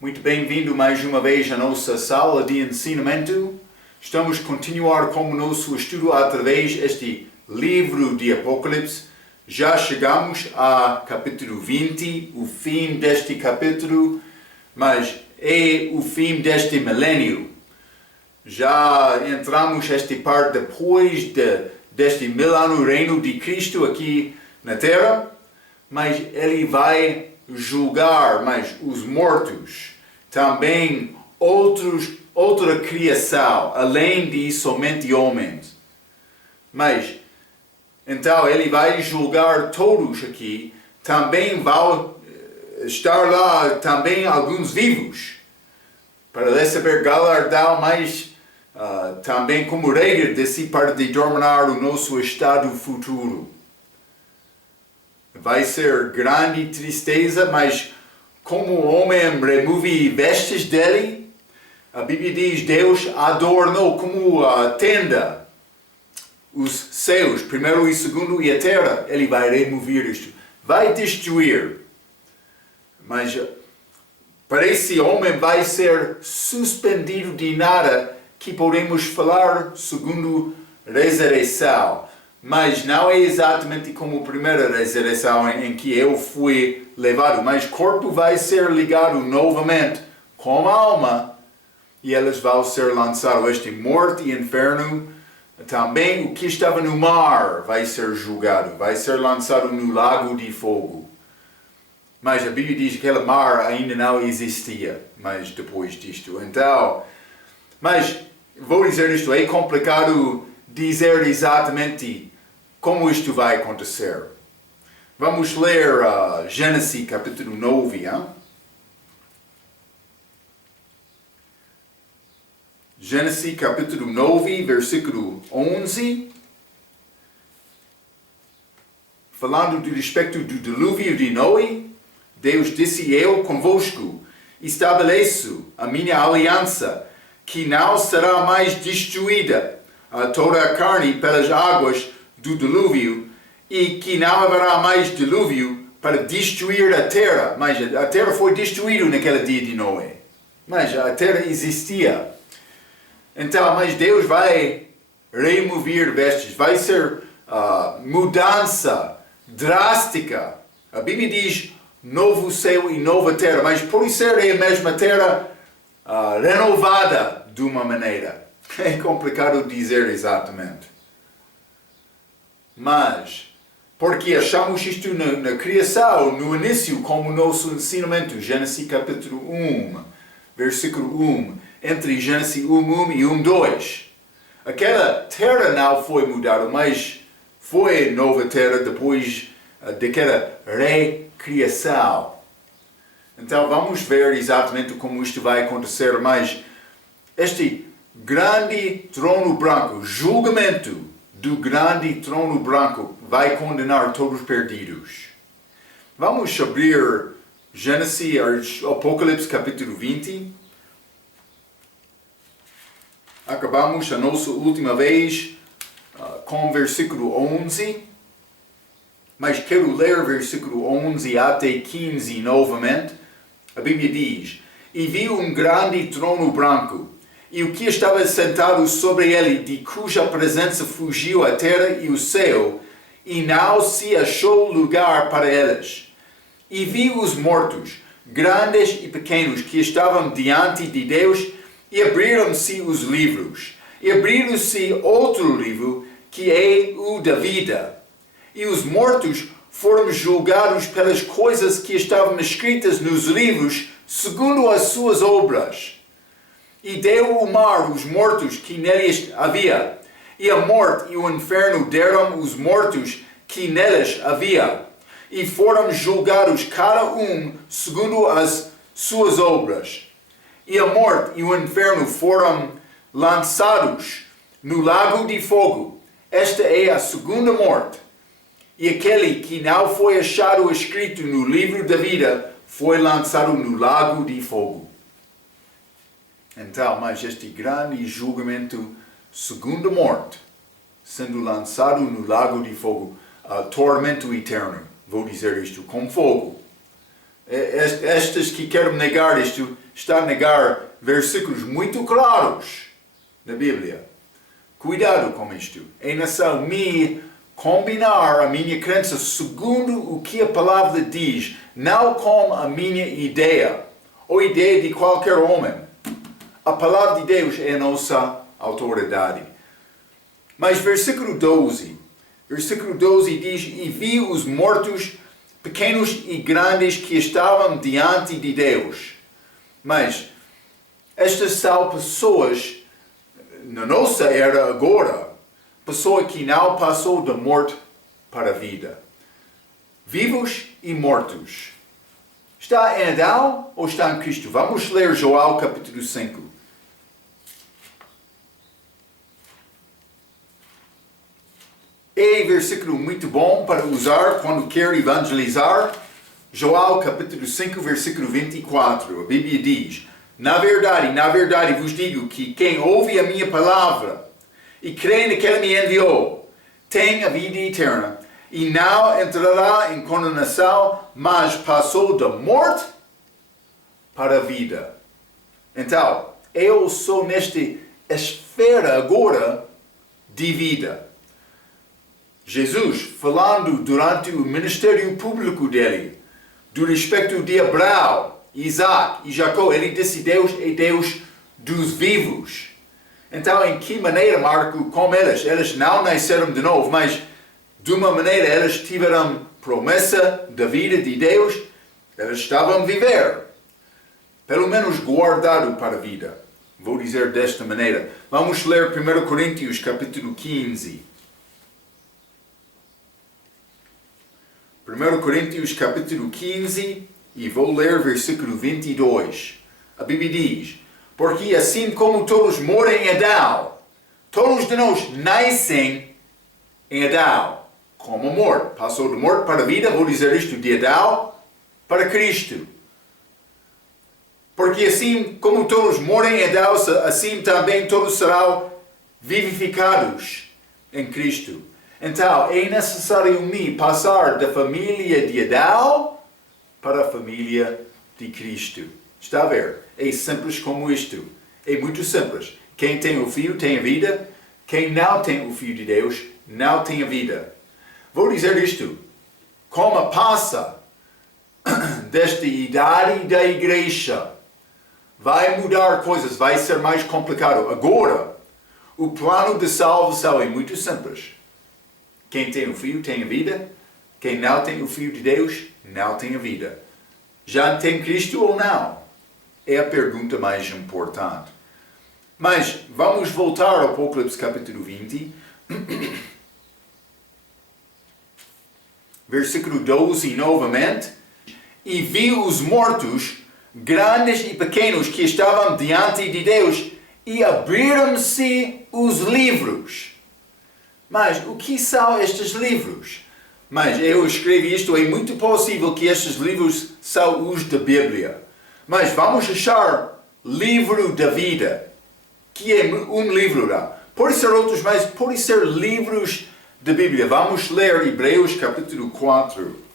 Muito bem-vindo mais uma vez à nossa sala de ensinamento. Estamos a continuar com o nosso estudo através deste livro de Apocalipse. Já chegamos a capítulo 20, o fim deste capítulo, mas é o fim deste milênio. Já entramos nesta parte depois deste 1000 anos reino de Cristo aqui na Terra, mas ele vai julgar mais os mortos, também outra criação, além de somente homens. Mas, então, ele vai julgar todos aqui, também vão estar lá também alguns vivos, para receber galardão, mas também como regra desse para determinar o nosso estado futuro. Vai ser grande tristeza, mas como o homem remove vestes dele, a Bíblia diz, Deus adornou como a tenda, os céus, primeiro e segundo, e a terra. Ele vai remover isto, vai destruir. Mas para esse homem vai ser suspendido de nada que podemos falar segundo ressurreição. Mas não é exatamente como a primeira ressurreição em que eu fui levado, mas o corpo vai ser ligado novamente com a alma e eles vão ser lançados. Este morte e inferno, também o que estava no mar vai ser julgado, vai ser lançado no lago de fogo. Mas a Bíblia diz que aquele mar ainda não existia, mas depois disto. Então, mas vou dizer isto, é complicado dizer exatamente como isto vai acontecer. Vamos ler Gênesis capítulo 9. Hein? Gênesis capítulo 9, versículo 11. Falando do respeito do dilúvio de Noé, Deus disse, eu convosco estabeleço a minha aliança, que não será mais destruída toda a carne pelas águas do dilúvio, e que não haverá mais dilúvio para destruir a terra. Mas a terra foi destruída naquele dia de Noé. Mas a terra existia. Então, mas Deus vai remover vestes. Vai ser mudança drástica. A Bíblia diz novo céu e nova terra. Mas por ser a mesma terra renovada de uma maneira. É complicado dizer exatamente. Mas, porque achamos isto na criação, no início, como nosso ensinamento, Gênesis capítulo 1, versículo 1, entre Gênesis 1 e 1:2. Aquela terra não foi mudada, mas foi nova terra depois daquela recriação. Então vamos ver exatamente como isto vai acontecer, mas este grande trono branco, julgamento do grande trono branco, vai condenar todos os perdidos. Vamos abrir Gênesis, Apocalipse capítulo 20. Acabamos a nossa última vez com o versículo 11. Mas quero ler versículo 11 até 15 novamente. A Bíblia diz, e vi um grande trono branco, e o que estava sentado sobre ele, de cuja presença fugiu a terra e o céu, e não se achou lugar para eles. E vi os mortos, grandes e pequenos, que estavam diante de Deus, e abriram-se os livros. E abriram-se outro livro, que é o da vida. E os mortos foram julgados pelas coisas que estavam escritas nos livros, segundo as suas obras. E deu o mar os mortos que neles havia, e a morte e o inferno deram os mortos que neles havia, e foram julgados cada um segundo as suas obras. E a morte e o inferno foram lançados no lago de fogo. Esta é a segunda morte. E aquele que não foi achado escrito no livro da vida foi lançado no lago de fogo. Então, mas este grande julgamento, segunda morte, sendo lançado no lago de fogo, tormento eterno, vou dizer isto, com fogo. Estas que querem negar isto, está a negar versículos muito claros da Bíblia. Cuidado com isto. É necessário me combinar a minha crença segundo o que a palavra diz, não com a minha ideia, ou ideia de qualquer homem. A palavra de Deus é a nossa autoridade. Mas versículo 12 diz, e vi os mortos, pequenos e grandes, que estavam diante de Deus. Mas estas são pessoas, na nossa era agora, pessoa que não passou da morte para a vida. Vivos e mortos. Está em Adão ou está em Cristo? Vamos ler Joel capítulo 5. É versículo muito bom para usar quando quer evangelizar. Joel capítulo 5, versículo 24. A Bíblia diz, na verdade vos digo que quem ouve a minha palavra e crê naquele que me enviou, tem a vida eterna e não entrará em condenação, mas passou da morte para a vida. Então, eu sou nesta esfera agora de vida. Jesus, falando durante o ministério público dele, do respeito de Abraão, Isaac e Jacó, ele disse Deus é Deus dos vivos. Então, em que maneira, Marco, como eles não nasceram de novo, mas de uma maneira eles tiveram promessa da vida de Deus, eles estavam a viver, pelo menos guardado para a vida. Vou dizer desta maneira. Vamos ler 1 Coríntios capítulo 15. 1 Coríntios capítulo 15 e vou ler versículo 22. A Bíblia diz, porque assim como todos moram em Adão, todos de nós nascem em Adão, como morte. Passou de morte para a vida, vou dizer isto, de Adão para Cristo. Porque assim como todos moram em Adão, assim também todos serão vivificados em Cristo. Então, é necessário me passar da família de Adão para a família de Cristo. Está a ver? É simples como isto. É muito simples. Quem tem o Filho tem a vida. Quem não tem o Filho de Deus não tem a vida. Vou dizer isto. Como passa desta idade da igreja, vai mudar coisas, vai ser mais complicado. Agora, o plano de salvação é muito simples. Quem tem o Filho tem a vida. Quem não tem o Filho de Deus não tem a vida. Já tem Cristo ou não? É a pergunta mais importante. Mas vamos voltar ao Apocalipse capítulo 20. Versículo 12 novamente. E vi os mortos, grandes e pequenos, que estavam diante de Deus, e abriram-se os livros. Mas o que são estes livros? Mas eu escrevi isto, é muito possível que estes livros são os da Bíblia. Mas vamos achar livro da vida, que é um livro lá. Pode ser outros, mas pode ser livros da Bíblia. Vamos ler Hebreus capítulo 4.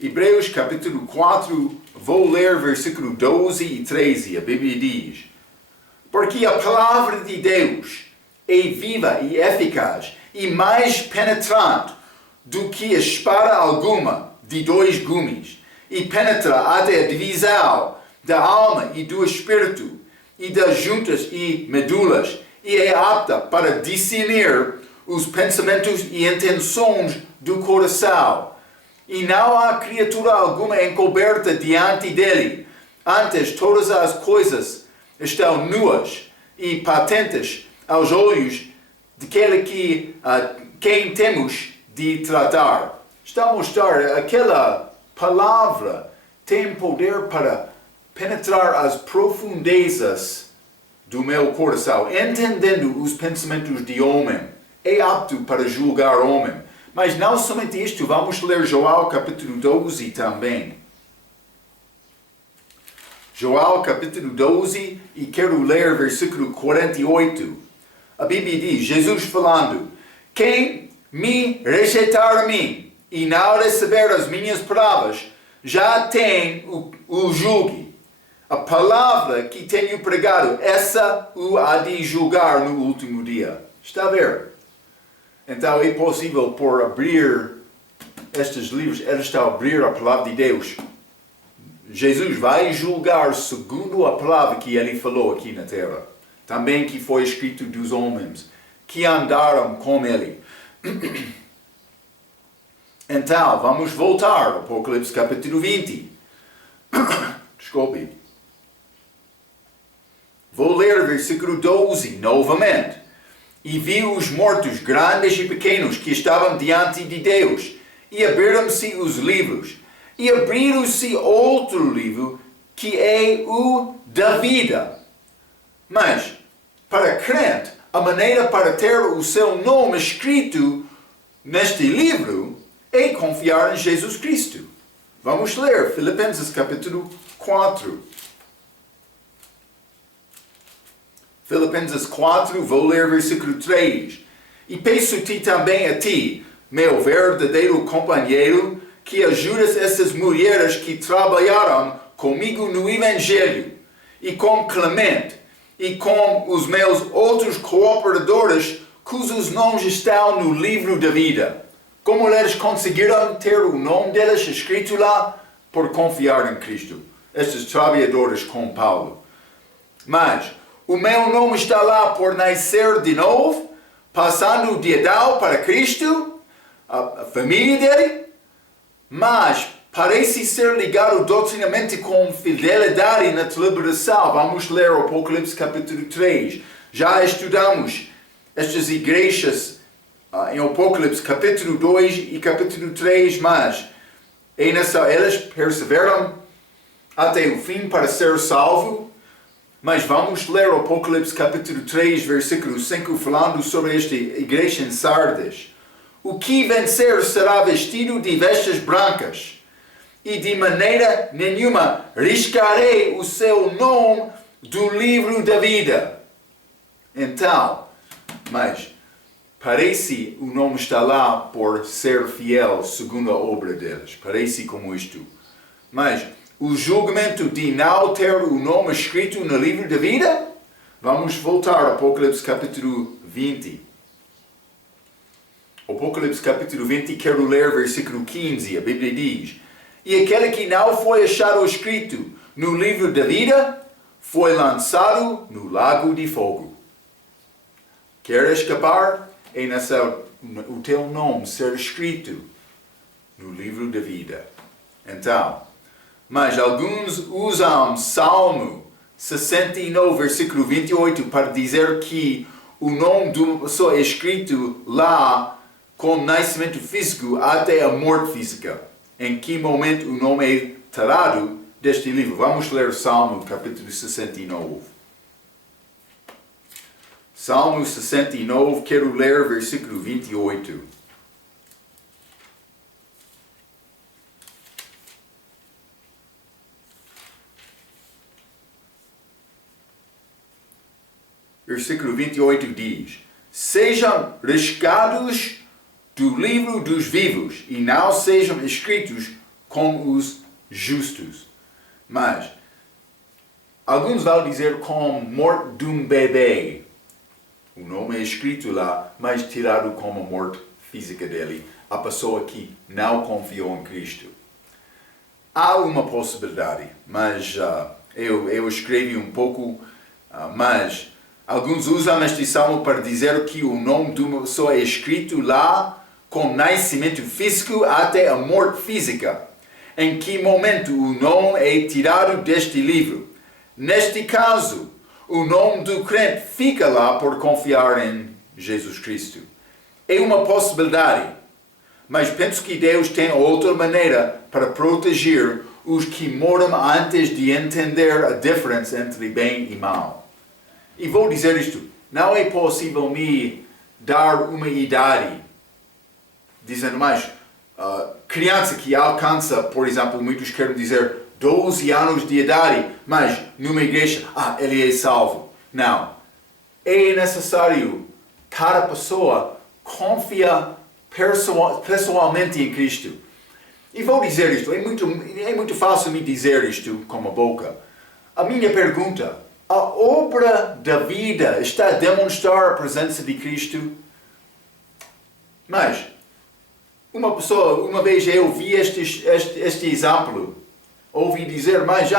Hebreus capítulo 4, vou ler versículo 12 e 13. A Bíblia diz, porque a palavra de Deus é viva e eficaz e mais penetrante do que espada alguma de dois gumes, e penetra até a divisão da alma e do espírito, e das juntas e medulas, e é apta para discernir os pensamentos e intenções do coração. E não há criatura alguma encoberta diante dele. Antes, todas as coisas estão nuas e patentes aos olhos daquele que quem temos de tratar. Está a mostrar aquela palavra tem poder para penetrar as profundezas do meu coração, entendendo os pensamentos de homem. É apto para julgar homem. Mas não somente isto, vamos ler Joel capítulo 12 também. Joel capítulo 12 e quero ler versículo 48. A Bíblia diz, Jesus falando, quem me rejeitar a mim e não receber as minhas palavras, já tem o julgue. A palavra que tenho pregado, essa o há de julgar no último dia. Está a ver? Então é possível por abrir estes livros, ele está a abrir a palavra de Deus. Jesus vai julgar segundo a palavra que ele falou aqui na terra. Também que foi escrito dos homens que andaram com ele. Então, vamos voltar ao Apocalipse capítulo 20. Desculpe. Vou ler o versículo 12 novamente. E vi os mortos, grandes e pequenos, que estavam diante de Deus. E abriram-se os livros. E abriram-se outro livro, que é o da vida. Mas, para crente, a maneira para ter o seu nome escrito neste livro é confiar em Jesus Cristo. Vamos ler Filipenses capítulo 4. Filipenses 4, vou ler versículo 3. E peço-te também a ti, meu verdadeiro companheiro, que ajudas essas mulheres que trabalharam comigo no Evangelho, e com Clemente, e com os meus outros cooperadores, cujos nomes estão no livro da vida. Como eles conseguiram ter o nome deles escrito lá? Por confiar em Cristo. Estes trabalhadores com Paulo. Mas o meu nome está lá por nascer de novo, passando o dedal para Cristo, a família dele, mas parece ser ligado doutrinamente com fidelidade na deliberação. Vamos ler o Apocalipse capítulo 3. Já estudamos estas igrejas em Apocalipse capítulo 2 e capítulo 3, mas eles perseveram até o fim para ser salvos. Mas vamos ler o Apocalipse capítulo 3, versículo 5, falando sobre esta igreja em Sardes. O que vencer será vestido de vestes brancas, e de maneira nenhuma riscarei o seu nome do livro da vida. Então, mas parece o nome está lá por ser fiel segundo a obra deles. Parece como isto. Mas o julgamento de não ter o nome escrito no livro da vida? Vamos voltar ao Apocalipse capítulo 20. Apocalipse capítulo 20, quero ler versículo 15. A Bíblia diz: E aquele que não foi achado escrito no livro da vida foi lançado no lago de fogo. Quer escapar? É o teu nome ser escrito no livro da vida. Então, mas alguns usam Salmo 69, versículo 28, para dizer que o nome de uma pessoa é escrito lá com nascimento físico até a morte física. Em que momento o nome é tirado deste livro? Vamos ler Salmo capítulo 69. Salmo 69, quero ler versículo 28. Versículo 28 diz: Sejam riscados do livro dos vivos e não sejam escritos com os justos. Mas alguns vão dizer com morte de um bebê. O nome é escrito lá, mas tirado como a morte física dele. A pessoa que não confiou em Cristo. Há uma possibilidade, mas eu escrevi um pouco, mas alguns usam este salmo para dizer que o nome de uma pessoa é escrito lá com nascimento físico até a morte física. Em que momento o nome é tirado deste livro? Neste caso, o nome do crente fica lá por confiar em Jesus Cristo. É uma possibilidade, mas penso que Deus tem outra maneira para proteger os que moram antes de entender a diferença entre bem e mal. E vou dizer isto, não é possível me dar uma idade, dizendo mais, criança que alcança, por exemplo, muitos querem dizer 12 anos de idade, mas numa igreja, ele é salvo. Não. É necessário cada pessoa confia pessoalmente em Cristo. E vou dizer isto, é muito fácil me dizer isto com a boca. A minha pergunta, a obra da vida está a demonstrar a presença de Cristo? Mas, uma vez eu vi este exemplo, ouvi dizer, mas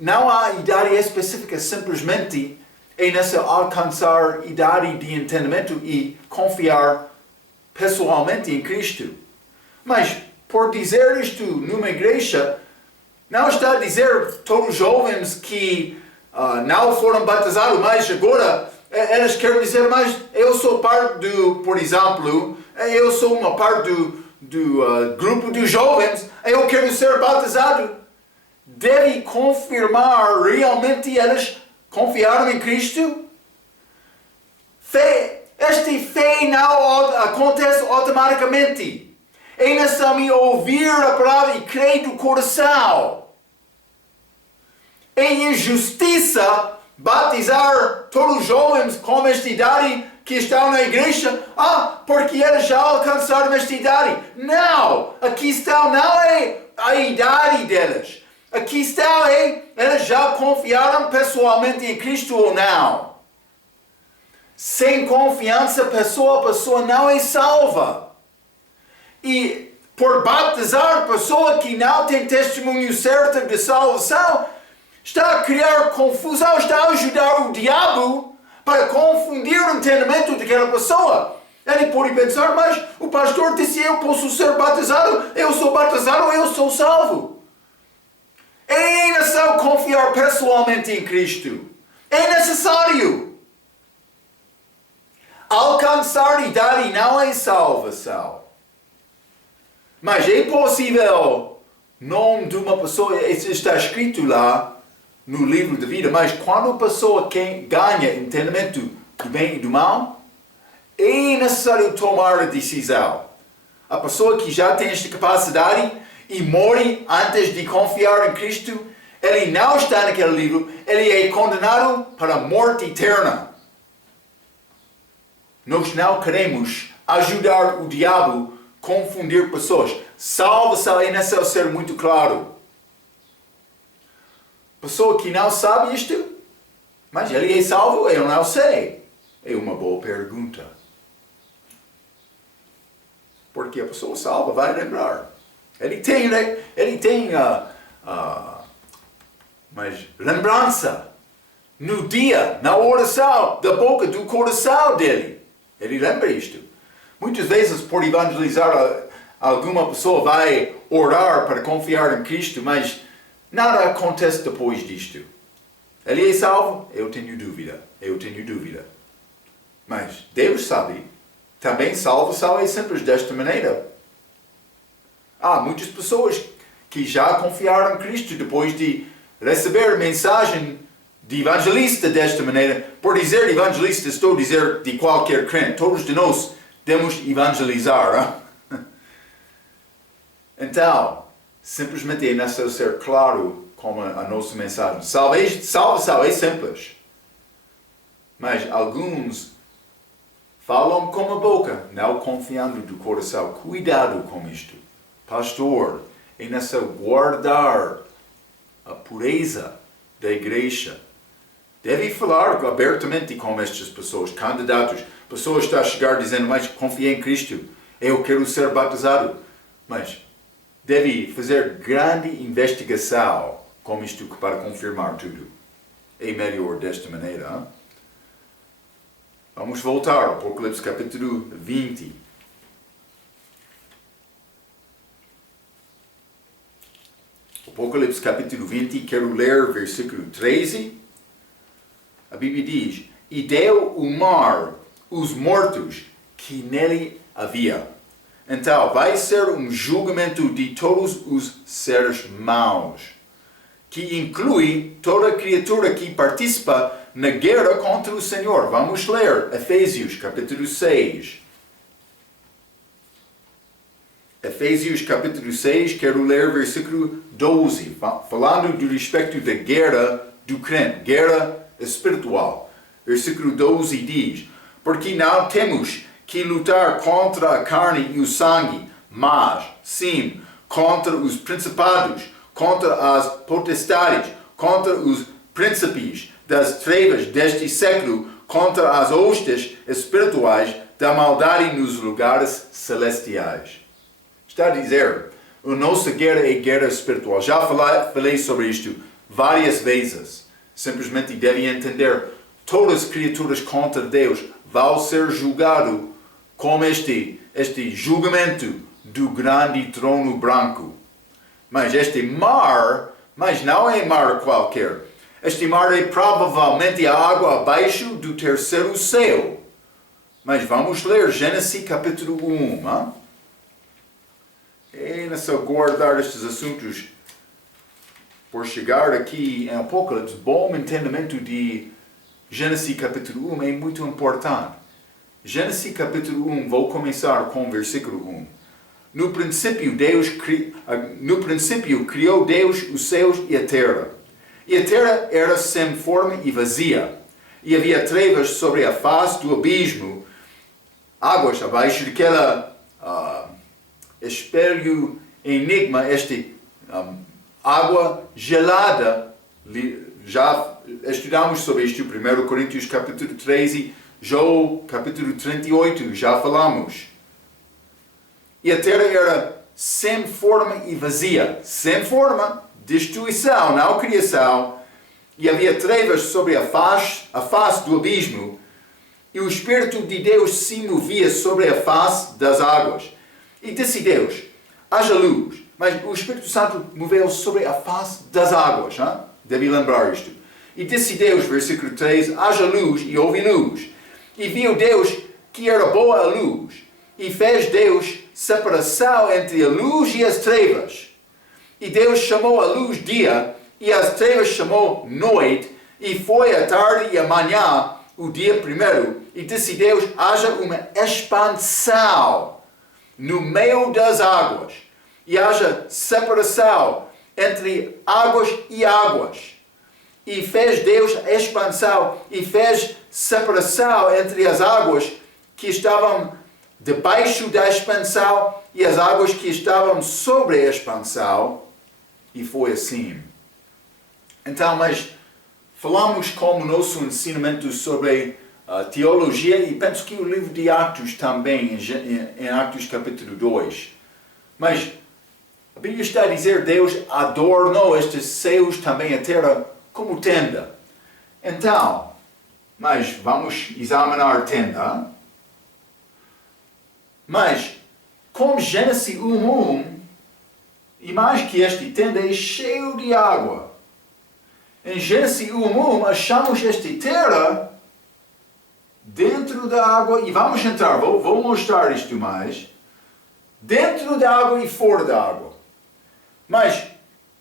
não há idade específica, simplesmente é nessa alcançar idade de entendimento e confiar pessoalmente em Cristo. Mas, por dizer isto numa igreja, não está a dizer todos os jovens que não foram batizados, mas agora eles querem dizer, mas eu sou parte por exemplo, eu sou uma parte do grupo de jovens, eu quero ser batizado. Deve confirmar realmente eles confiaram em Cristo? Esta fé não acontece automaticamente. É necessário ouvir a palavra e crer do coração. É injustiça batizar todos os jovens com esta idade que estão na igreja, porque eles já alcançaram esta idade. Não! A questão não é a idade deles. A questão é, eles já confiaram pessoalmente em Cristo ou não? Sem confiança, a pessoa não é salva. E por batizar pessoa que não tem testemunho certo de salvação, está a criar confusão, está a ajudar o diabo para confundir o entendimento daquela pessoa. Ele pode pensar, mas o pastor disse, eu posso ser batizado, eu sou batizado, eu sou salvo. É necessário confiar pessoalmente em Cristo. É necessário. Alcançar idade não é salvação. Mas é possível, nome de uma pessoa, está escrito lá no livro da vida, mas quando a pessoa ganha entendimento do bem e do mal, é necessário tomar a decisão. A pessoa que já tem esta capacidade e morre antes de confiar em Cristo, ele não está naquele livro, ele é condenado para a morte eterna. Nós não queremos ajudar o diabo a confundir pessoas. Salvação é necessário ser muito claro. Pessoa que não sabe isto, mas ele é salvo? Eu não sei. É uma boa pergunta. Porque a pessoa salva vai lembrar. Ele tem mas lembrança no dia, na oração, da boca, do coração dele. Ele lembra isto. Muitas vezes, por evangelizar, alguma pessoa vai orar para confiar em Cristo, mas nada acontece depois disto. Ele é salvo? Eu tenho dúvida. Mas Deus sabe. Também salvação é simples desta maneira. Há muitas pessoas que já confiaram em Cristo depois de receber a mensagem de evangelista desta maneira. Por dizer evangelista, estou a dizer de qualquer crente. Todos de nós devemos evangelizar. Então, simplesmente é necessário ser claro com a nossa mensagem. Salvação é simples. Mas alguns falam com a boca, não confiando do coração. Cuidado com isto. Pastor, é necessário guardar a pureza da igreja. Deve falar abertamente com estas pessoas, candidatos. Pessoas estão a chegar dizendo, mas confiei em Cristo, eu quero ser batizado. Mas deve fazer grande investigação com isto para confirmar tudo. É melhor desta maneira. Hein? Vamos voltar ao Apocalipse capítulo 20. Apocalipse capítulo 20, quero ler versículo 13. A Bíblia diz, e deu o mar os mortos que nele havia. Então, vai ser um julgamento de todos os seres maus, que inclui toda criatura que participa na guerra contra o Senhor. Vamos ler Efésios capítulo 6. Efésios capítulo 6, quero ler versículo 12, falando do respeito da guerra do crente, guerra espiritual. Versículo 12 diz, porque não temos que lutar contra a carne e o sangue, mas, sim, contra os principados, contra as potestades, contra os príncipes das trevas deste século, contra as hostes espirituais da maldade nos lugares celestiais. Está a dizer, a nossa guerra é guerra espiritual. Já falei sobre isto várias vezes. Simplesmente devem entender, todas as criaturas contra Deus vão ser julgadas com este julgamento do grande trono branco. Mas este mar, mas não é mar qualquer. Este mar é provavelmente a água abaixo do terceiro céu. Mas vamos ler Gênesis capítulo 1. Hein? É nessa guardar estes assuntos por chegar aqui em Apocalipse. Bom entendimento de Gênesis capítulo 1 é muito importante. Gênesis capítulo 1, vou começar com o versículo 1. No princípio criou Deus os céus e a terra. E a terra era sem forma e vazia. E havia trevas sobre a face do abismo, águas abaixo daquela espelho enigma, água gelada. Já estudamos sobre isto, 1 Coríntios capítulo 13, João capítulo 38, já falamos. E a terra era sem forma e vazia. Sem forma, destruição, não criação. E havia trevas sobre a face do abismo. E o Espírito de Deus se movia sobre a face das águas. E disse Deus, haja luz. Mas o Espírito Santo moveu sobre a face das águas. Hein? Deve lembrar isto. E disse Deus, versículo 3, haja luz e houve luz. E viu Deus que era boa a luz. E fez Deus separação entre a luz e as trevas. E Deus chamou a luz dia, e as trevas chamou noite, e foi a tarde e a manhã, o dia primeiro. E disse Deus, haja uma expansão no meio das águas, e haja separação entre águas e águas. E fez Deus a expansão, e fez separação entre as águas que estavam debaixo da expansão e as águas que estavam sobre a expansão, e foi assim. Então, mas falamos como nosso ensinamento sobre teologia, e penso que o livro de Atos também, em Atos capítulo 2. Mas a Bíblia está a dizer, Deus adornou estes céus, também a terra, como tenda. Então, mas vamos examinar a tenda. Mas, como Gênesis 1:1, e mais que este tenda é cheio de água. Em Gênesis 1:1 achamos esta terra dentro da água, e vamos entrar, vou mostrar isto mais, dentro da água e fora da água. Mas,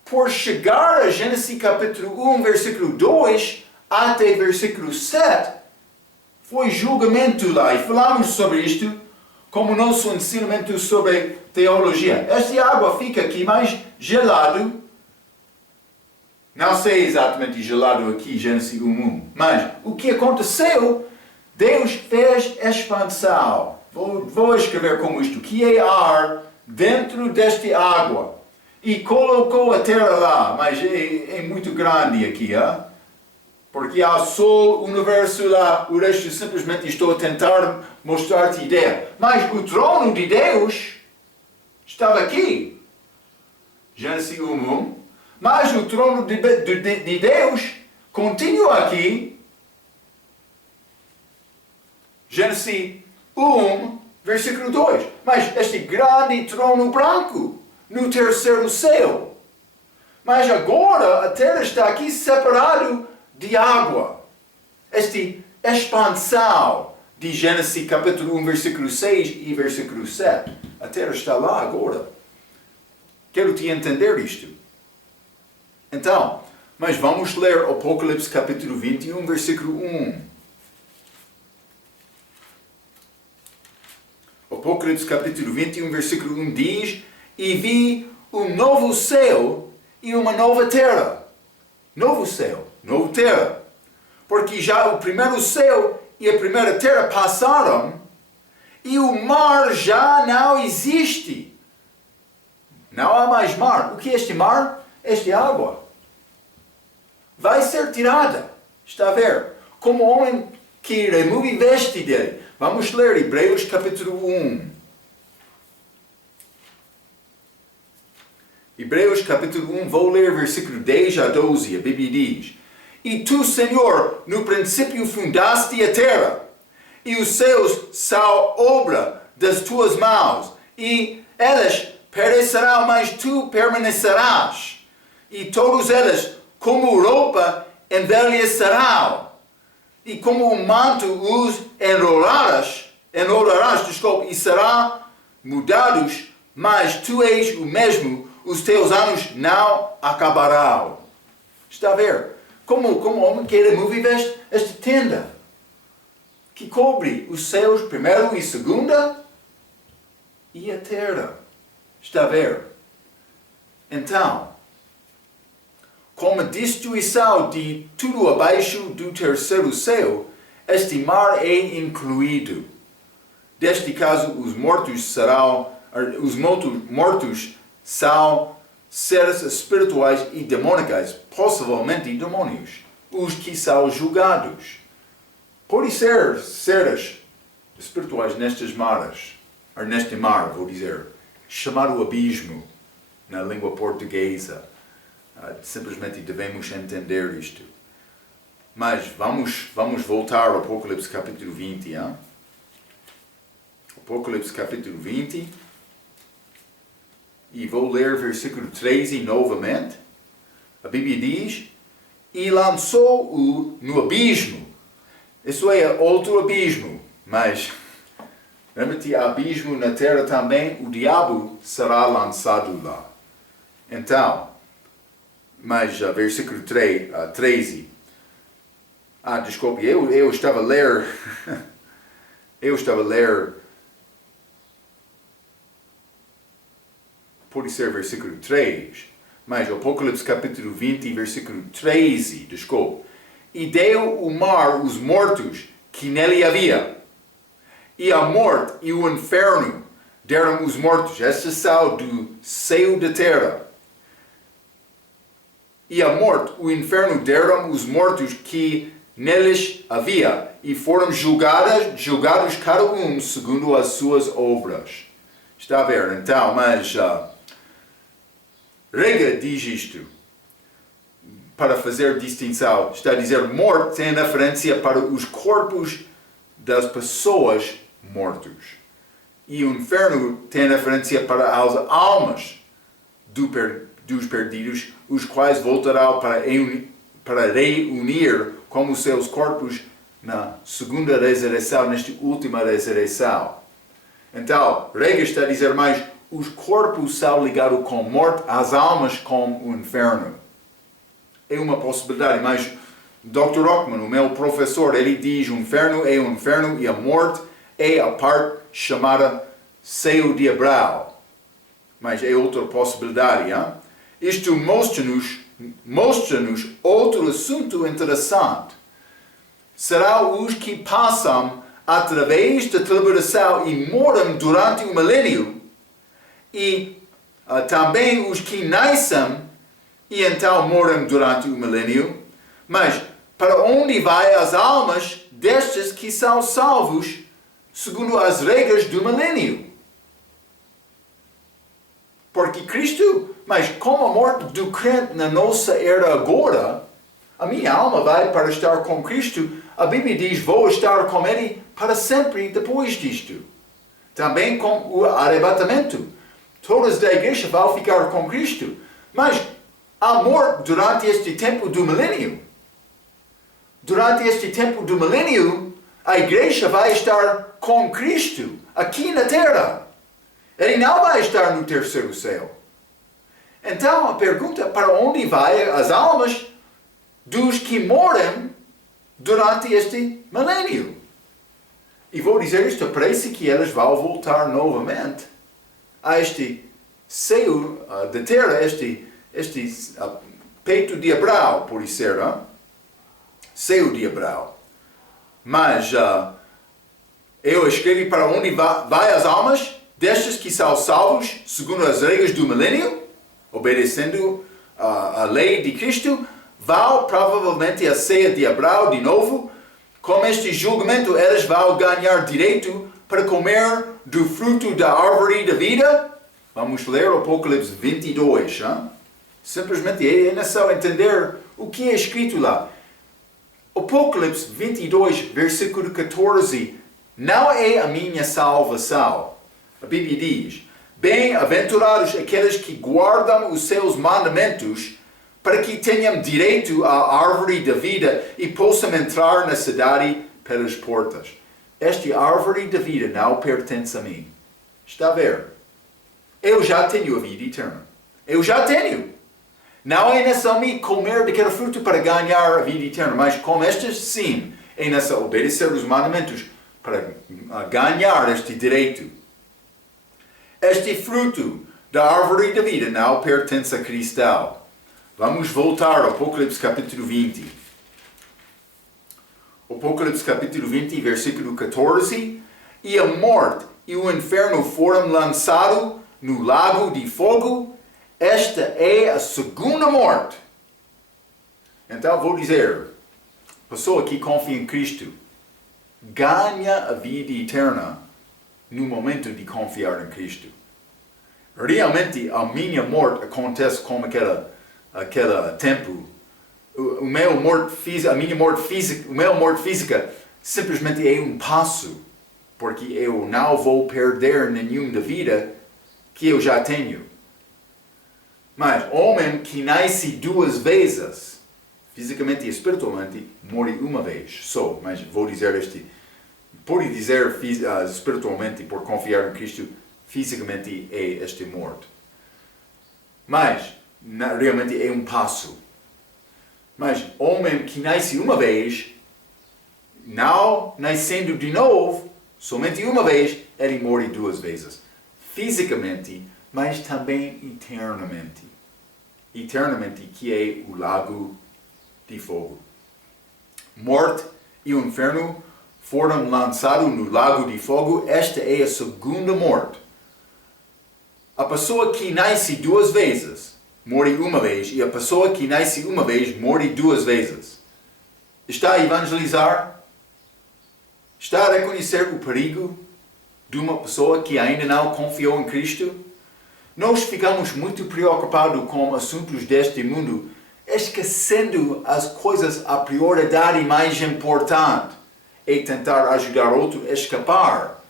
por chegar a Gênesis capítulo 1, versículo 2, até versículo 7, foi julgamento lá, e falamos sobre isto, como nosso ensinamento sobre teologia. Esta água fica aqui mais gelado. Não sei exatamente gelado aqui, Gênesis 1:1. Mas o que aconteceu? Deus fez expansão. Vou escrever como isto. Que é ar dentro desta água. E colocou a terra lá. Mas é muito grande aqui. Porque há Sol, universo lá, o resto simplesmente estou a tentar mostrar-te a ideia. Mas o trono de Deus estava aqui. Gênesis 1:1. Mas o trono de Deus continua aqui. Gênesis 1, versículo 2. Mas este grande trono branco no terceiro céu. Mas agora a terra está aqui separado de água. Esta expansão de Gênesis capítulo 1, versículo 6 e versículo 7. A terra está lá agora. Quero te entender isto. Então, mas vamos ler Apocalipse capítulo 21, versículo 1. Apocalipse capítulo 21, versículo 1 diz, e vi um novo céu e uma nova terra. Novo céu, nova terra. Porque já o primeiro céu e a primeira terra passaram, E o mar já não existe. Não há mais mar. O que é este mar? Esta água vai ser tirada. Está a ver? Como o homem que remove veste dele. Vamos ler Hebreus capítulo 1. Hebreus capítulo 1, vou ler versículo 10 a 12. A Bíblia diz: E tu, Senhor, no princípio fundaste a terra, e os céus são obra das tuas mãos, e elas perecerão, mas tu permanecerás, e todos elas, como roupa, envelhecerão, e como um manto os enrolarás, e serão mudados, mas tu és o mesmo, os teus anos não acabarão. Está a ver? Como o homem que remove esta tenda, que cobre os céus, primeiro e segunda, e a terra. Está a ver? Então, como a destruição de tudo abaixo do terceiro céu, este mar é incluído. Neste caso, os mortos são seres espirituais e demônicos, possivelmente demônios, os que são julgados. Podem ser seres espirituais neste mar, vou dizer, chamado abismo, na língua portuguesa. Simplesmente devemos entender isto. Mas vamos voltar ao Apocalipse capítulo 20. Hein? Apocalipse capítulo 20. E vou ler versículo 13 novamente. A Bíblia diz: E lançou-o no abismo. Isso é outro abismo. Mas, lembra-te, abismo na terra também, o diabo será lançado lá. Então, mas versículo 13. Desculpe, eu estava a ler. Pode ser versículo 3, mas Apocalipse capítulo 20, versículo 13, desculpe. E deu o mar os mortos que nele havia, e a morte e o inferno deram os mortos, estes são do seio da terra. E a morte, o inferno deram os mortos que neles havia, e foram julgados cada um segundo as suas obras. Está a ver? Então, mas Rega diz isto para fazer distinção. Está a dizer morte tem referência para os corpos das pessoas mortos. E o inferno tem referência para as almas dos perdidos, os quais voltarão para reunir como seus corpos na segunda ressurreição, nesta última ressurreição. Então, Rega está a dizer mais, os corpos são ligados com a morte, as almas com o inferno. É uma possibilidade, mas Dr. Rockman, o meu professor, ele diz o inferno é o inferno e a morte é a parte chamada seio de Abraão. Mas é outra possibilidade. Hein? Isto mostra-nos outro assunto interessante. Serão os que passam através da tribulação e moram durante o milênio, e também os que nascem e então moram durante o milênio. Mas para onde vai as almas destes que são salvos segundo as regras do milênio? Porque Cristo, mas com a morte do crente na nossa era agora, a minha alma vai para estar com Cristo. A Bíblia diz, vou estar com Ele para sempre depois disto. Também com o arrebatamento. Todas da igreja vão ficar com Cristo. Mas a morte durante este tempo do milênio. Durante este tempo do milênio, a igreja vai estar com Cristo aqui na terra. Ele não vai estar no terceiro céu. Então a pergunta, para onde vai as almas dos que moram durante este milênio? E vou dizer isto, parece que elas vão voltar novamente a este seio da terra, este peito de Abraão, por ser, seio de Abraão. Mas Eu escrevi para onde vai as almas destes que são salvos segundo as regras do milênio, obedecendo a lei de Cristo, vão provavelmente a ceia de Abraão de novo. Com este julgamento, eles vão ganhar direito para comer do fruto da árvore da vida. Vamos ler o Apocalipse 22. Hein? Simplesmente é necessário entender o que é escrito lá. Apocalipse 22, versículo 14. Não é a minha salvação. A Bíblia diz: bem-aventurados aqueles que guardam os seus mandamentos, para que tenham direito à árvore da vida e possam entrar na cidade pelas portas. Esta árvore da vida não pertence a mim. Está a ver? Eu já tenho a vida eterna. Eu já tenho. Não é necessário comer daquele fruto para ganhar a vida eterna, mas com estas, sim, é necessário obedecer os mandamentos para ganhar este direito. Este fruto da árvore da vida não pertence a cristão. Vamos voltar ao Apocalipse capítulo 20. Apocalipse capítulo 20, versículo 14. E a morte e o inferno foram lançados no lago de fogo. Esta é a segunda morte. Então vou dizer, a pessoa que confia em Cristo ganha a vida eterna no momento de confiar em Cristo. Realmente a minha morte acontece como aquele tempo. A minha morte física simplesmente é um passo, porque eu não vou perder nenhum da vida que eu já tenho. Mas homem que nasce duas vezes, fisicamente e espiritualmente, morre uma vez só. Mas vou dizer pode dizer espiritualmente, por confiar em Cristo, fisicamente é este morto. Mas realmente é um passo. Mas homem que nasce uma vez, não nascendo de novo, somente uma vez, ele morre duas vezes. Fisicamente, mas também eternamente. Eternamente, que é o lago de fogo. Morte e o inferno foram lançados no lago de fogo. Esta é a segunda morte. A pessoa que nasce duas vezes morre uma vez, e a pessoa que nasce uma vez morre duas vezes. Está a evangelizar? Está a reconhecer o perigo de uma pessoa que ainda não confiou em Cristo? Nós ficamos muito preocupados com assuntos deste mundo, esquecendo as coisas, a prioridade mais importante é tentar ajudar outro a escapar.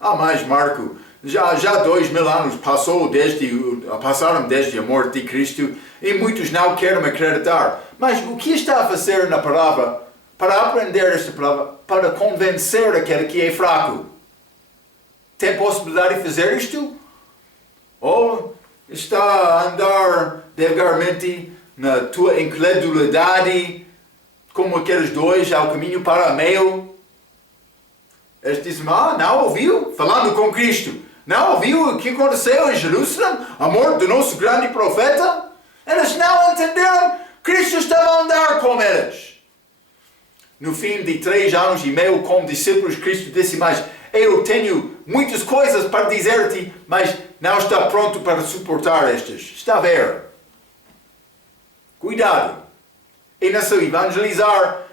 Mas Marco, já 2000 anos passaram desde a morte de Cristo e muitos não querem acreditar. Mas o que está a fazer na palavra para aprender esta palavra, para convencer aquele que é fraco? Tem possibilidade de fazer isto? Ou está a andar devagarmente na tua incredulidade, como aqueles dois ao caminho para o meio? Eles dizem: não ouviu? Falando com Cristo. Não ouviu o que aconteceu em Jerusalém? A morte do nosso grande profeta? Eles não entenderam. Cristo estava a andar com eles. No fim de 3 anos e meio como discípulos, Cristo disse: mas eu tenho muitas coisas para dizer-te, mas não está pronto para suportar estas. Está a ver? Cuidado. É necessário evangelizar,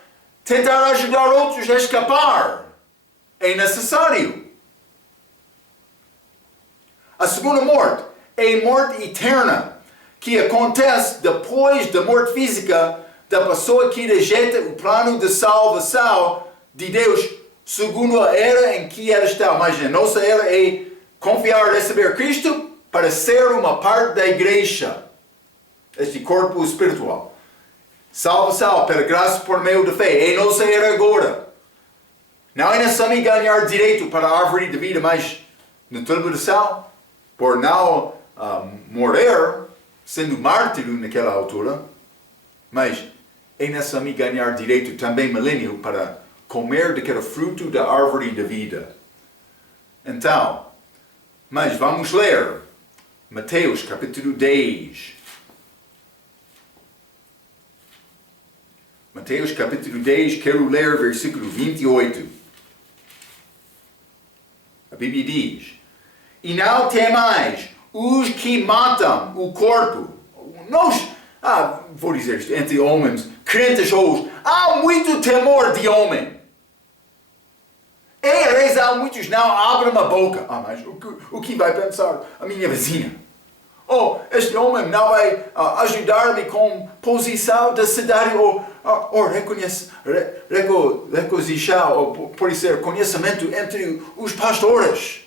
tentar ajudar outros a escapar. É necessário. A segunda morte é a morte eterna, que acontece depois da morte física da pessoa que rejeita o plano de salvação de Deus segundo a era em que ela está. Mas a nossa era é confiar e receber Cristo para ser uma parte da igreja, este corpo espiritual. Salvação pela graça por meio da fé é nossa era agora. Não é necessário ganhar direito para a árvore da vida, mas na tribulação, por não morrer, sendo mártir naquela altura, mas é necessário ganhar direito também milênio para comer daquele fruto da árvore da vida. Então, mas vamos ler Mateus capítulo 10. Mateus capítulo 10, quero ler versículo 28. A Bíblia diz: e não temais os que matam o corpo. Nós, vou dizer isto, entre homens, crentes hoje, há muito temor de homem. E às vezes há muitos não abrem a boca. Mas o que vai pensar a minha vizinha? Este homem não vai ajudar-me com posição da cidade ou regozijar, ou por ser conhecimento entre os pastores.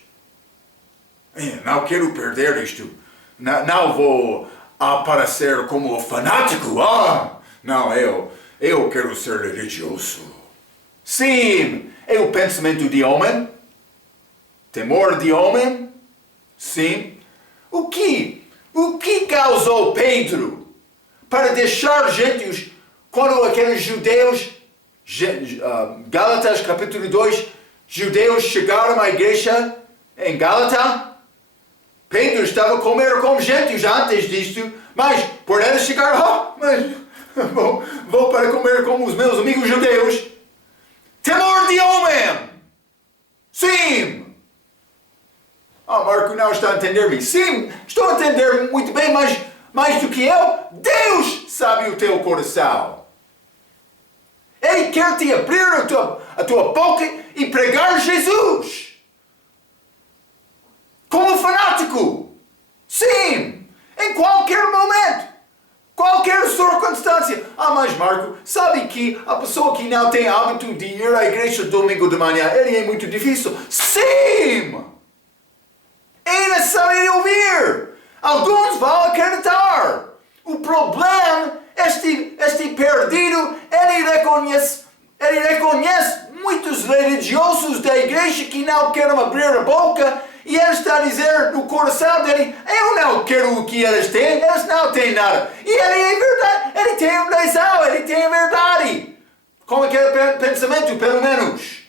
Não quero perder isto. Não vou aparecer como fanático. Não, eu quero ser religioso. Sim, é o pensamento de homem. Temor de homem. Sim. O que causou Pedro para deixar gentios quando aqueles judeus, Gálatas capítulo 2, judeus chegaram à igreja em Gálata? Pedro estava a comer com gentios antes disto, mas por eles chegar, vou para comer com os meus amigos judeus. Temor de homem! Sim! Marco não está a entender-me. Sim, estou a entender muito bem, mas mais do que eu, Deus sabe o teu coração. Ele quer te abrir a tua boca e pregar Jesus. Como fanático. Sim, em qualquer momento. Qualquer circunstância. Mas Marco, sabe que a pessoa que não tem hábito de ir à igreja domingo de manhã, ele é muito difícil. Sim! É necessário ouvir. Alguns vão acreditar. O problema, este perdido, ele reconhece muitos religiosos da igreja que não querem abrir a boca e ele está a dizer no coração dele: eu não quero o que eles têm, eles não têm nada. E ele é verdade, ele tem razão, ele tem a verdade. Com aquele pensamento, pelo menos.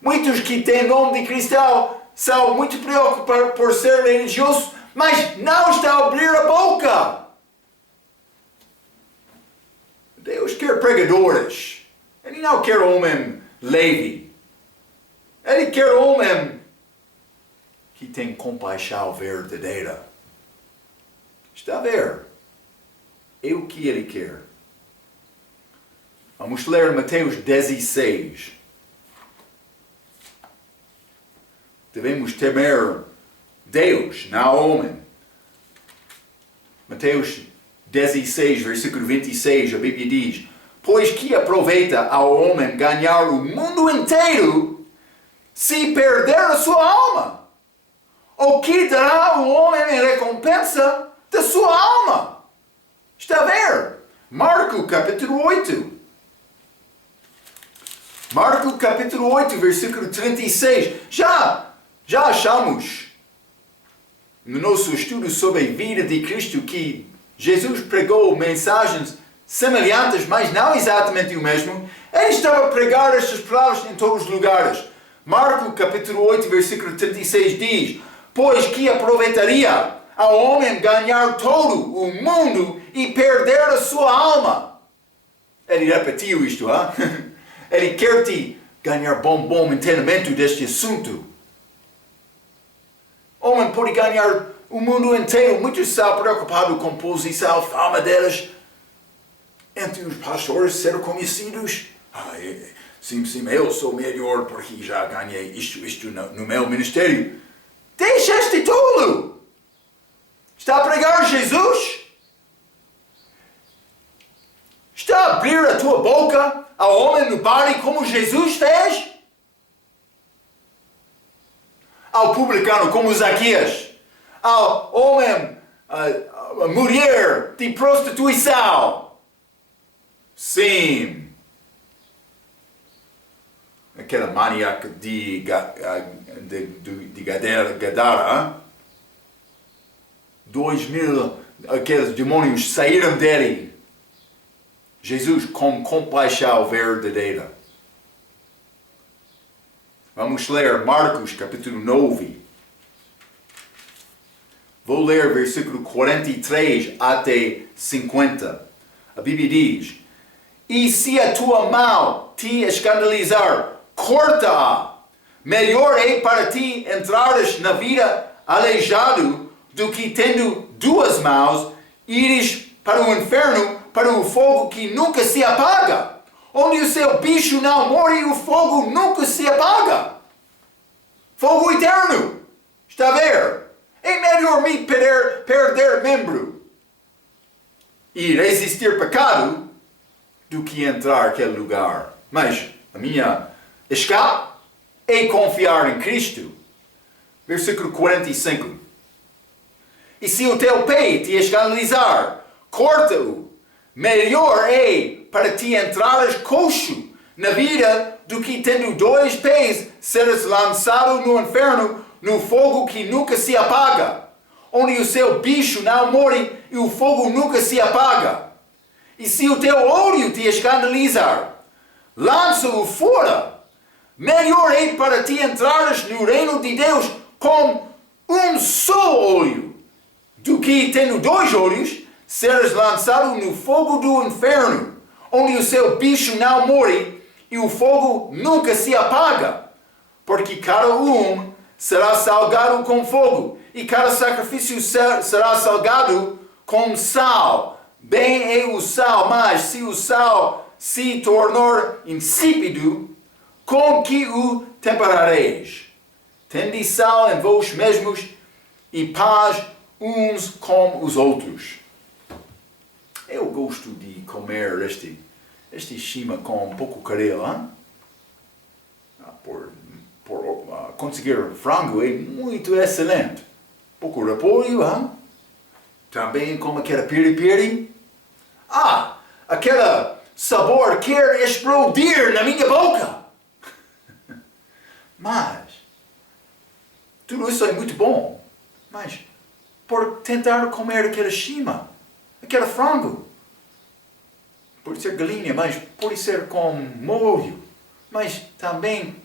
Muitos que têm nome de cristão são muito preocupados por ser religiosos, mas não estão a abrir a boca. Deus quer pregadores. Ele não quer homem leve. Ele quer homem que tem compaixão verdadeira. Está a ver? É o que ele quer. Vamos ler Mateus 16. Devemos temer Deus, não homem. Mateus 16, versículo 26, a Bíblia diz: pois que aproveita ao homem ganhar o mundo inteiro se perder a sua alma? Ou que dará o homem em recompensa da sua alma? Está a ver? Marcos capítulo 8. Marcos capítulo 8, versículo 36. Já achamos no nosso estudo sobre a vida de Cristo que Jesus pregou mensagens semelhantes, mas não exatamente o mesmo. Ele estava a pregar estas palavras em todos os lugares. Marcos capítulo 8, versículo 36 diz: pois que aproveitaria ao homem ganhar todo o mundo e perder a sua alma? Ele repetiu isto, Ele quer te ganhar bom entendimento deste assunto. O homem pode ganhar o mundo inteiro. Muitos estão preocupados com a posição, a fama deles entre os pastores ser conhecidos. Sim, eu sou melhor porque já ganhei isto no meu ministério. Deixa este tolo. Está a pregar Jesus? Está a abrir a tua boca ao homem no bar como Jesus fez? Ao publicano como Zaqueus? Ao homem, a mulher de prostituição? Sim. Aquela maníaca de Gadara, 2.000 aqueles demônios saíram dele. Jesus com compaixão verdadeira. Vamos ler Marcos capítulo 9. Vou ler versículo 43 até 50. A Bíblia diz: e se a tua mão te escandalizar, corta-a, melhor é para ti entrares na vida aleijado do que tendo duas mãos, ires para o inferno, para o fogo que nunca se apaga, onde o seu bicho não morre e o fogo nunca se apaga. Fogo eterno. Está a ver? É melhor me perder membro e resistir pecado do que entrar naquele lugar. Mas a minha escape é confiar em Cristo. Versículo 45. E se o teu pé te escandalizar, corta-o. Melhor é para ti entrares coxo na vida do que tendo dois pés seres lançado no inferno, no fogo que nunca se apaga, onde o seu bicho não morre e o fogo nunca se apaga. E se o teu olho te escandalizar, lança-o fora. Melhor é para ti entrares no reino de Deus com um só olho, do que tendo dois olhos, seres lançado no fogo do inferno, onde o seu bicho não morre e o fogo nunca se apaga. Porque cada um será salgado com fogo, e cada sacrifício será salgado com sal. Bem é o sal, mas se o sal se tornar insípido, com que o temperareis? Tende sal em vós mesmos e paz uns com os outros. Eu gosto de comer este shima com um pouco caril, hein? Por conseguir frango é muito excelente. Pouco repolho, hein? Também como aquela piri-piri. Aquele sabor quer explodir na minha boca. Mas, tudo isso é muito bom. Mas, por tentar comer aquele shima, aquele frango, pode ser galinha, mas pode ser com molho, mas também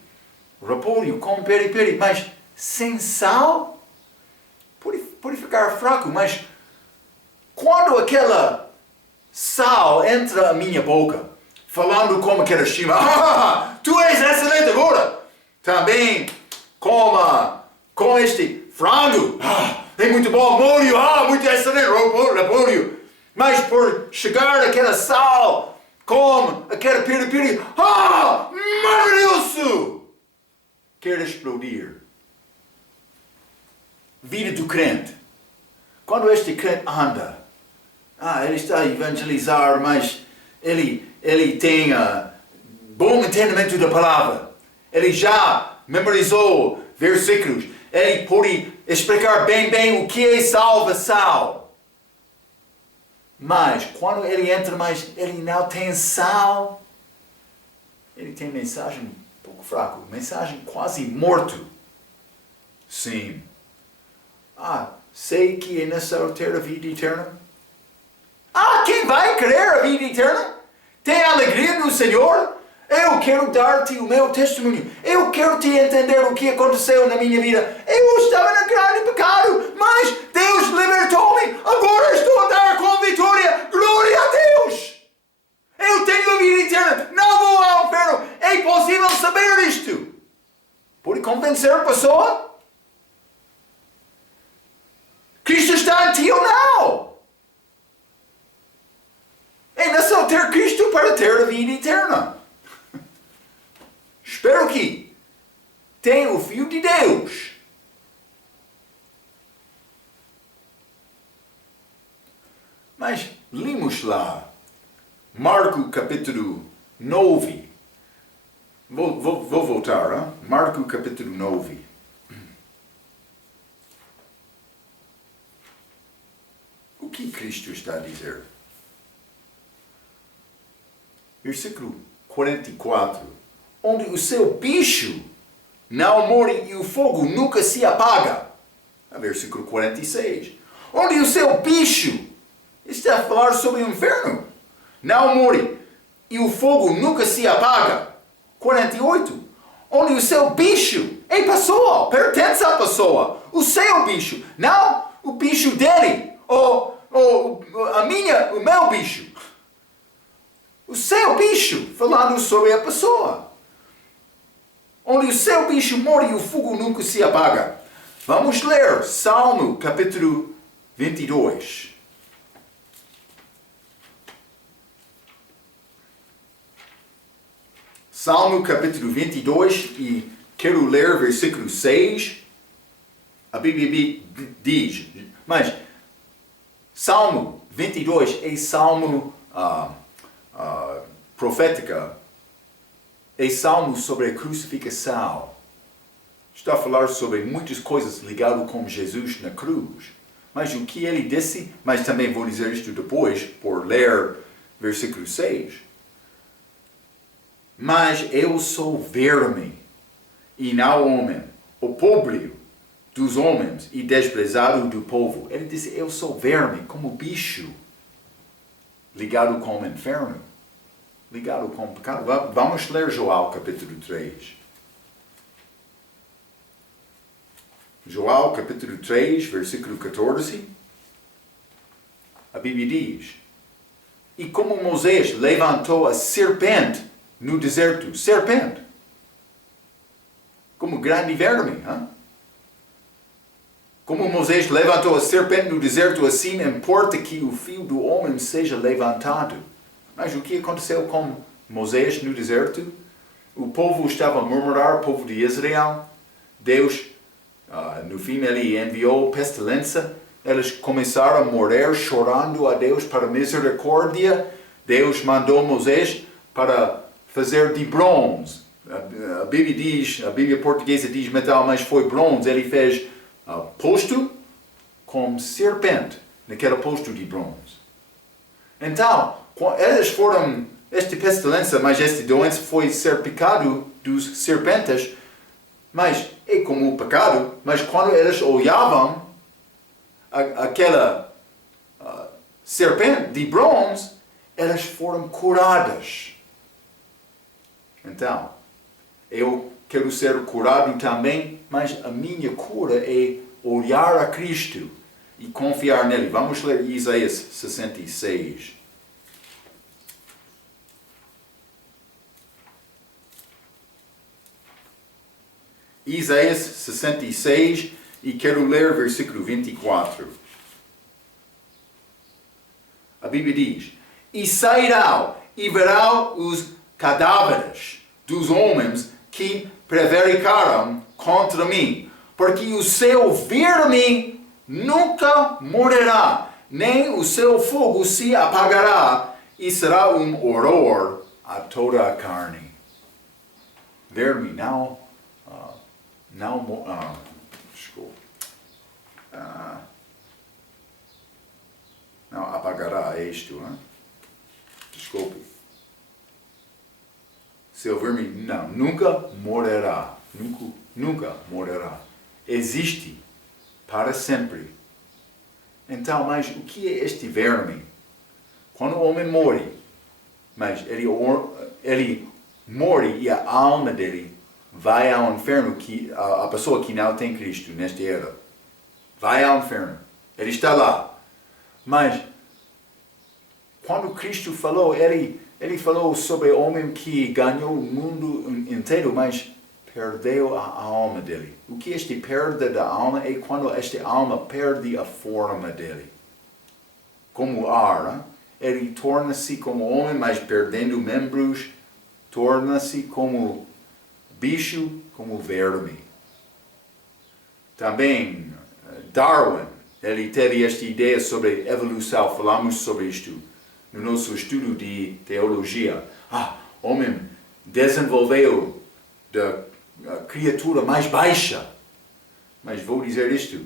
repolho com peri-peri, mas sem sal, pode ficar fraco, mas quando aquela sal entra na minha boca, falando como aquela shima, tu és excelente agora, também coma com este frango, é muito bom, molho, muito excelente, repolho, mas por chegar aquela sal, com aquela piri-piri, maravilhoso! Quer explodir. Vida do crente. Quando este crente anda, ele está a evangelizar, mas ele tem bom entendimento da palavra. Ele já memorizou versículos. Ele pode explicar bem o que é salvação. Mas quando ele entra, mas ele não tem sal, ele tem mensagem um pouco fraco, mensagem quase morto. Sim. Sei que é necessário ter a vida eterna. Quem vai querer a vida eterna? Tem alegria no Senhor? Eu quero dar-te o meu testemunho. Eu quero te entender o que aconteceu na minha vida. Eu estava no grande pecado, mas Deus libertou-me. Agora estou a dar com vitória. Glória a Deus! Eu tenho a vida eterna. Não vou ao inferno. É possível saber isto. Pode convencer a pessoa? Cristo está em ti ou não? É necessário ter Cristo para ter a vida eterna. Espero que tenha o Filho de Deus. Mas limos lá, Marcos capítulo 9. Vou voltar, hein? Marcos capítulo 9. O que Cristo está a dizer? Versículo 44. Onde o seu bicho não morre e o fogo nunca se apaga. Versículo 46. Onde o seu bicho, está a falar sobre o inferno, não morre e o fogo nunca se apaga. 48. Onde o seu bicho é pessoa, pertence à pessoa. O seu bicho, não o bicho dele, ou o meu bicho. O seu bicho, falando sobre a pessoa. onde o seu bicho morre e o fogo nunca se apaga. Vamos ler Salmo capítulo 22. Salmo capítulo 22 e quero ler versículo 6. A Bíblia diz, mas Salmo 22 é salmo profética, é salmo sobre a crucificação. Está a falar sobre muitas coisas ligadas com Jesus na cruz. Mas o que ele disse, mas também vou dizer isto depois, por ler versículo 6. Mas eu sou verme, e não homem, o pobre dos homens e desprezado do povo. Ele disse, eu sou verme, como bicho, ligado com o inferno, ligado com o pecado. Vamos ler João capítulo 3. João capítulo 3, versículo 14. A Bíblia diz, e como Moisés levantou a serpente no deserto, serpente, como grande verme, hein? Como Moisés levantou a serpente no deserto, assim importa que o Filho do Homem seja levantado. Mas o que aconteceu com Moisés no deserto? O povo estava a murmurar, o povo de Israel. Deus, no fim, ele enviou pestilência. Eles começaram a morrer, chorando a Deus para misericórdia. Deus mandou Moisés para fazer de bronze. A Bíblia diz, a Bíblia portuguesa diz metal, mas foi bronze. Ele fez posto com serpente naquele posto de bronze. Então, eles foram, esta pestilência, mas esta doença foi ser pecado dos serpentes, mas é como o pecado, mas quando eles olhavam aquela serpente de bronze, elas foram curadas. Então, eu quero ser curado também, mas a minha cura é olhar a Cristo e confiar nele. Vamos ler Isaías 66. Isaías 66 e quero ler versículo 24. A Bíblia diz, e sairão e verão os cadáveres dos homens que prevaricaram contra mim, porque o seu verme nunca morrerá, nem o seu fogo se apagará, e será um horror a toda a carne. Verme não apagará isto, hein? Desculpe. Seu verme nunca morrerá. Nunca morrerá. Existe para sempre. Então, mas o que é este verme? Quando o homem morre, mas ele morre e a alma dele vai ao inferno, que a pessoa que não tem Cristo nesta era, vai ao inferno. Ele está lá. Mas, quando Cristo falou, ele falou sobre o homem que ganhou o mundo inteiro, mas perdeu a alma dele. O que este perda da alma é quando esta alma perde a forma dele. Como ar, hein? Ele torna-se como homem, mas perdendo membros, torna-se como bicho, como verme. Também Darwin, ele teve esta ideia sobre evolução, falamos sobre isto no nosso estudo de teologia. O homem desenvolveu da criatura mais baixa. Mas vou dizer isto.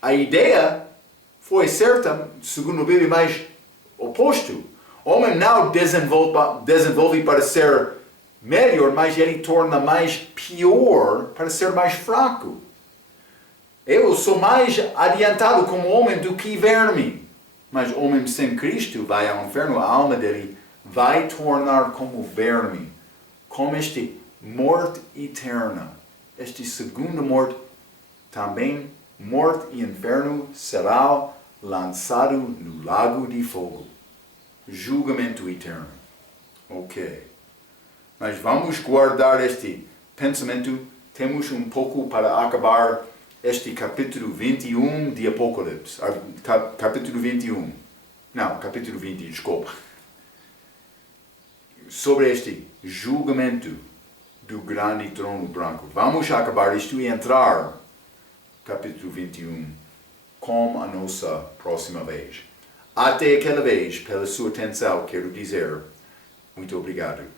A ideia foi certa, segundo a Bíblia, mas oposto. O homem não desenvolve para ser melhor, mas ele torna mais pior para ser mais fraco. Eu sou mais adiantado como homem do que verme. Mas o homem sem Cristo vai ao inferno, a alma dele vai tornar como verme, como esta morte eterna. Esta segunda morte, também morte e inferno, será lançado no lago de fogo. Julgamento eterno. Ok. Mas vamos guardar este pensamento, temos pouco para acabar este capítulo 21 de Apocalipse. Capítulo 21. Não, capítulo 20, desculpa. Sobre este julgamento do grande trono branco. Vamos acabar isto e entrar capítulo 21 com a nossa próxima vez. Até aquela vez, pela sua atenção, quero dizer muito obrigado.